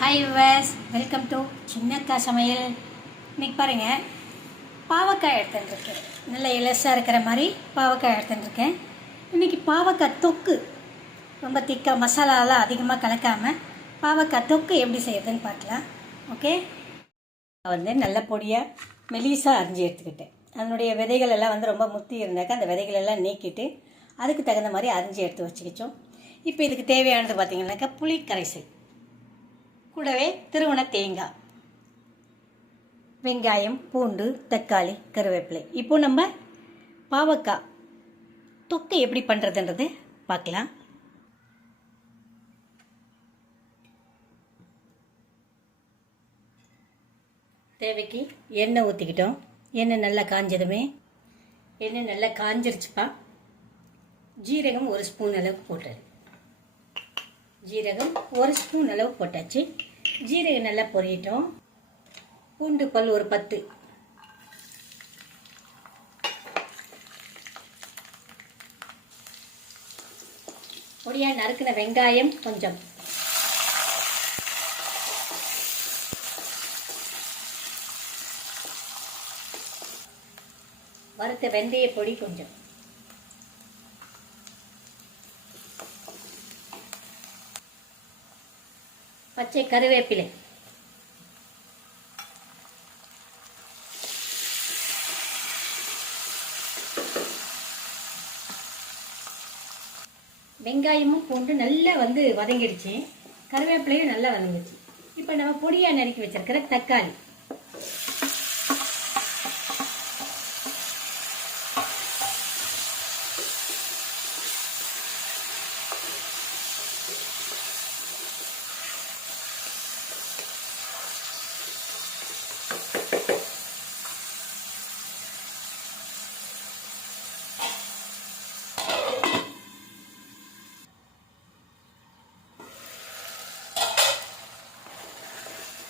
Hi viewers welcome to Chinnakka சமையல் இன்னைக்கு பாருங்கள் பாவக்காய் எடுத்துட்டுருக்கேன் நல்ல இலசாக இருக்கிற மாதிரி பாவக்காய் எடுத்துட்டுருக்கேன் இன்றைக்கி பாவக்காய் தொக்கு. ரொம்ப திக்காக மசாலாலாம் அதிகமாக கலக்காமல் பாவக்காய் தொக்கு எப்படி செய்யறதுன்னு பார்க்கலாம். ஓகே வந்து நல்ல பொடியாக மெலிசாக அரிஞ்சு எடுத்துக்கிட்டேன். அதனுடைய விதைகள் எல்லாம் வந்து ரொம்ப முத்தி இருந்தாக்கா அந்த விதைகள் எல்லாம் நீக்கிட்டு அதுக்கு தகுந்த மாதிரி அரிஞ்சு எடுத்து வச்சுக்கிச்சோம். இப்போ இதுக்கு தேவையானது பார்த்திங்கனாக்கா புளி கரைசல் கூடவே திருவண தேங்காய் வெங்காயம் பூண்டு தக்காளி கருவேப்பிலை. இப்போ நம்ம பாவக்காய். தொக்கை எப்படி பண்ணுறதுன்றது பார்க்கலாம். தேவைக்கு எண்ணெய் ஊற்றிக்கிட்டோம் எண்ணெய் நல்லா காஞ்சதுமே. எண்ணெய் நல்லா காஞ்சிருச்சுப்பா. ஜீரகம் ஒரு ஸ்பூன் அளவுக்கு போட்டுரு. ஜீரகம் ஒரு ஸ்பூன் அளவு போட்டாச்சு. ஜீரகம் நல்லா பொரியட்டும். பூண்டு பல் ஒரு பத்து. பொடியாக நறுக்கின வெங்காயம் கொஞ்சம். வறுத்த வெந்தய பொடி கொஞ்சம். பச்சை கருவேப்பிலை. வெங்காயமும் பூண்டு நல்லா வந்து வதங்கிடுச்சு. கருவேப்பிலையும் நல்லா வதங்கிடுச்சு. இப்போ நம்ம பொடியாக நறுக்கி வச்சிருக்கிற தக்காளி.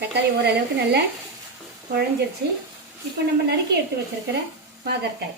தக்காளி ஓரளவுக்கு நல்லா குழஞ்சிருச்சு. இப்போ நம்ம நறுக்கி எடுத்து வச்சிருக்கிற பாகற்காய்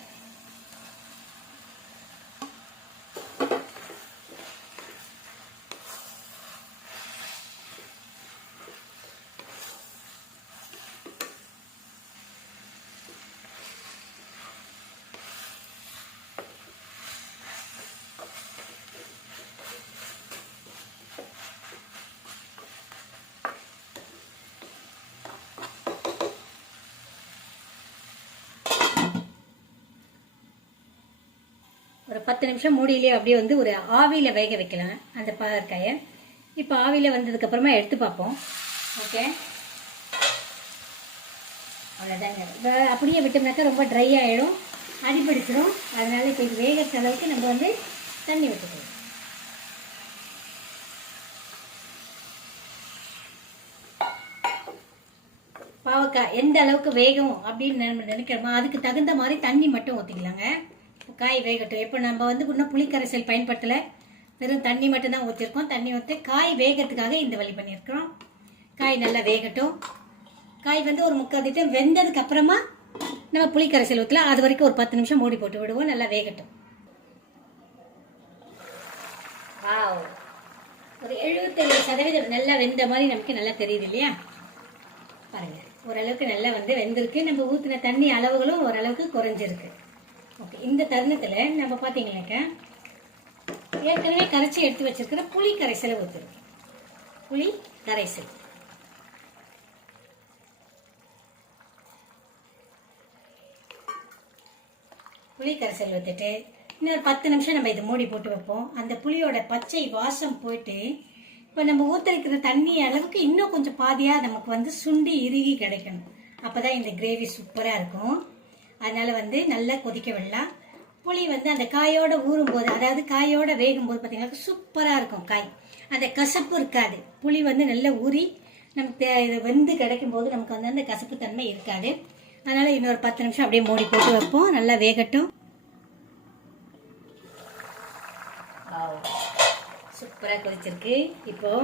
பத்து நிமிஷம் மூடியிலே அப்படியே வந்து ஒரு ஆவியில் வேக வைக்கலாம் அந்த பாகற்காயை. இப்போ ஆவியில் வந்ததுக்கப்புறமா எடுத்து பார்ப்போம். ஓகே அவ்வளோதாங்க இப்போ அப்படியே விட்டோம்னாக்கா ரொம்ப ட்ரை ஆகிடும் அடிப்பிடிச்சிடும் அதனால் இப்போ இது வேகிற அளவுக்கு நம்ம வந்து தண்ணி விட்டுக்கலாம். பாவக்காய் எந்த அளவுக்கு வேகும் அப்படின்னு நம்ம நினைக்கிறோமோ அதுக்கு தகுந்த மாதிரி தண்ணி மட்டும் ஊற்றிக்கலாங்க காய் வேகட்டும். இப்போ நம்ம வந்து இன்னும் புளிக்கரைசல் பயன்படுத்தலை. வெறும் தண்ணி மட்டும் தான் ஊற்றிருக்கோம் தண்ணி ஊற்றி காய் வேகத்துக்காக இந்த வழி பண்ணியிருக்கிறோம். காய் நல்லா வேகட்டும். காய் வந்து ஒரு முக்கால் திட்டம் வெந்ததுக்கு அப்புறமா நம்ம புளிக்கரைசல் ஊற்றலாம் அது வரைக்கும் ஒரு பத்து நிமிஷம் மூடி போட்டு விடுவோம். நல்லா வேகட்டும். வாவ். ஒரு எழுபத்தேழு சதவீதம் நல்லா வெந்த மாதிரி நமக்கு நல்லா தெரியுது இல்லையா? பாருங்க. ஓரளவுக்கு நல்லா வந்து வெந்திருக்கு. நம்ம ஊற்றின தண்ணி அளவுகளும் ஓரளவுக்கு குறைஞ்சிருக்கு. ஓகே இந்த தருணத்தில் நம்ம பார்த்தீங்கன்னாக்கா ஏற்கனவே கரைச்சி எடுத்து வச்சிருக்கிற புளி கரைசலை ஊற்றுருக்கு புளி கரைசல். புளி கரைசல் ஊற்றிட்டு இன்னொரு பத்து நிமிஷம் நம்ம இதை மூடி போட்டு வைப்போம். அந்த புளியோட பச்சை வாசம் போயிட்டு இப்போ நம்ம ஊற்றிருக்கிற தண்ணி அளவுக்கு இன்னும் கொஞ்சம் பாதியாக நமக்கு வந்து சுண்டி இறுகி கிடைக்கணும். அப்போ தான் இந்த கிரேவி சூப்பராக இருக்கும். அதனால வந்து நல்லா கொதிக்க விடலாம். புளி வந்து அந்த காயோட ஊறும் போது அதாவது காயோட வேகும் போது பார்த்தீங்கன்னா சூப்பராக இருக்கும் காய். அந்த கசப்பு இருக்காது. புளி வந்து நல்லா ஊறி நமக்கு தே- இது வெந்து கிடைக்கும் போது நமக்கு வந்து அந்த கசப்பு தன்மை இருக்காது. அதனால இன்னொரு பத்து நிமிஷம் அப்படியே மூடி போட்டு வைப்போம். நல்லா வேகட்டும். சூப்பராக கொதிச்சிருக்கு. இப்போ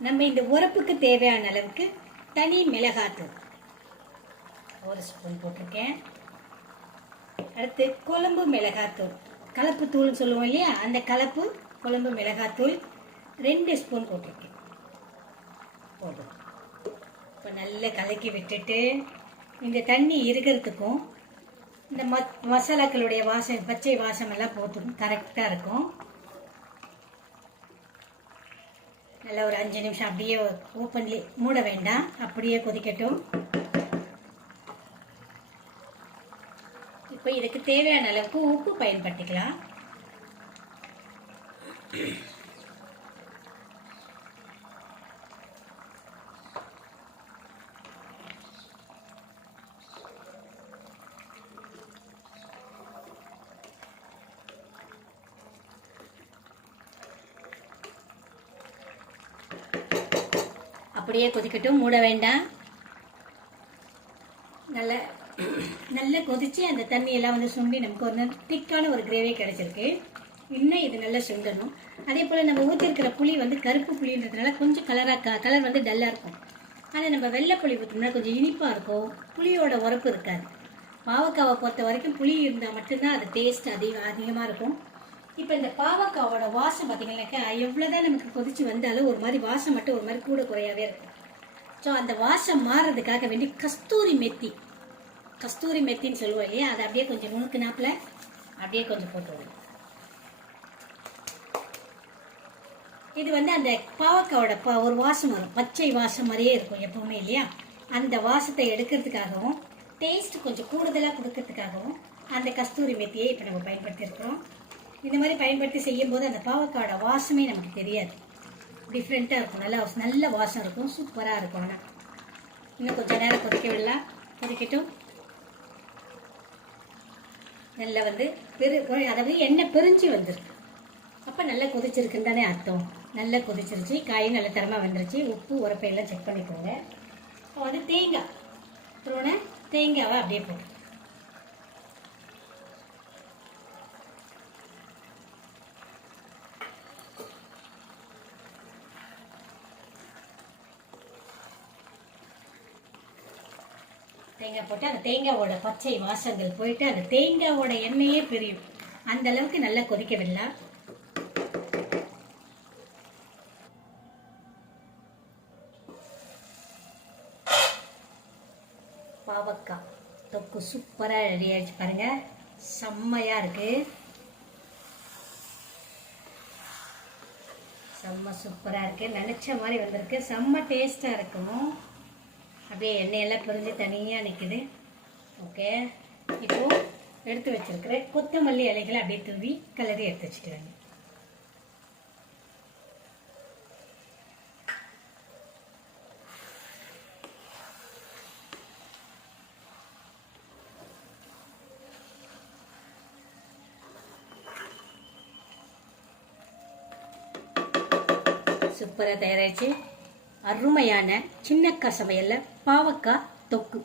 நம்ம இந்த உரப்புக்கு தேவையான அளவுக்கு தனி மிளகாத்தூள். ஒரு ஸ்பூன் போட்டிருக்கேன். அடுத்து கொழம்பு மிளகாத்தூள். கலப்பு தூள்னு சொல்லுவோம் இல்லையா? அந்த கலப்பு குழம்பு மிளகாத்தூள் ரெண்டு ஸ்பூன் போட்டிருக்கேன். போதும். இப்போ நல்லா கலக்கி விட்டுட்டு இந்த தண்ணி இருக்கிறதுக்கும் இந்த மத் மசாலாக்களுடைய வாசம் பச்சை வாசம் எல்லாம் போட்டு கரெக்டாக இருக்கும். நல்லா ஒரு அஞ்சு நிமிஷம் அப்படியே ஓப்பன்லி மூட வேண்டாம். அப்படியே கொதிக்கட்டும். இதுக்கு தேவையான அளவுக்கு உப்பு பயன்படுத்திக்கலாம். அப்படியே கொதிக்கட்டும் மூட வேண்டாம். நல்ல நல்லா கொதிச்சு அந்த தண்ணியெல்லாம் வந்து சுண்டி நமக்கு ஒரு திக்கான ஒரு கிரேவி கிடைச்சிருக்கு. இன்னும் இது நல்லா சுண்டணும். அதே போல் நம்ம ஊற்றிருக்கிற புளி வந்து கருப்பு புளின்றதுனால கொஞ்சம் கலராக கலர் வந்து டல்லாக இருக்கும். ஆனால் நம்ம வெள்ளை புளி ஊற்றினா கொஞ்சம் இனிப்பாக இருக்கும். புளியோட உரப்பு இருக்காது. பாவக்காவை பொறுத்த வரைக்கும் புளி இருந்தால் மட்டும்தான் அது டேஸ்ட் அதிக அதிகமாக இருக்கும். இப்போ இந்த பாவக்காவோட வாசம் பார்த்தீங்கன்னாக்கா எவ்வளோதான் நமக்கு கொதிச்சு வந்தாலும் ஒரு மாதிரி வாசம் மட்டும் ஒரு மாதிரி கூட குறையாவே இருக்கும். ஸோ அந்த வாசம் மாறுறதுக்காக வேண்டி கஸ்தூரி மெத்தி கஸ்தூரி மெத்தின்னு சொல்லுவோம் இல்லையா? அதை அப்படியே கொஞ்சம் நுணுக்குனாப்பில் அப்படியே கொஞ்சம் போட்டு இது வந்து அந்த பாவக்காவோட பா ஒரு வாசம் வரும். பச்சை வாசம் மாதிரியே இருக்கும் எப்பவுமே இல்லையா? அந்த வாசத்தை எடுக்கிறதுக்காகவும் டேஸ்ட் கொஞ்சம் கூடுதலாக கொடுக்கறதுக்காகவும் அந்த கஸ்தூரி மெத்தியை இப்போ நம்ம பயன்படுத்தியிருக்கிறோம் இந்த மாதிரி பயன்படுத்தி செய்யும்போது அந்த பாவக்காவோட வாசமே நமக்கு தெரியாது. டிஃப்ரெண்ட்டாக இருக்கும். நல்லா நல்ல வாசம் இருக்கும். சூப்பராக இருக்கும். ஆனால் இன்னும் கொஞ்சம் நேரம் கொதிக்க விடலாம். கொதிக்கட்டும். நல்லா வந்து பெரு அதாவது எண்ணெய் பிரிஞ்சு வந்துருக்கு. அப்போ நல்லா கொதிச்சிருக்குன்னு தானே அர்த்தம். நல்லா கொதிச்சிருச்சு. காயும் நல்ல தரமாக வந்துருச்சு. உப்பு உரப்பையெல்லாம் செக் பண்ணிக்கோங்க. இப்போ வந்து தேங்காய். அப்புறம் தேங்காவை அப்படியே போட்டு தேங்காய் போட்டு அந்த தேங்காவோட பச்சை வாசங்கள் போயிட்டு அந்த தேங்காவோட எண்ணெயே பிரியும். அந்த அளவுக்கு நல்லா கொதிக்க விடலாம் பாவக்காய் தொக்கு சூப்பராக ரெடி ஆயிடுச்சு பாருங்க. செம்மையாக இருக்கு. செம்ம சூப்பராக இருக்கு. நினச்ச மாதிரி வந்திருக்கு. செம்ம டேஸ்ட்டாக இருக்கும். அப்படியே எண்ணெயெல்லாம் பிரிஞ்சு தனியாக நிற்குது ஓகே இப்போ எடுத்து வச்சிருக்கிற கொத்தமல்லி இலைகளை அப்படியே தூவி கலரி எடுத்து வச்சுக்கிறாங்க. சூப்பராக தயாராகிடுச்சு அருமையான சின்ன சமையலில் பாவக்காய் தொக்கு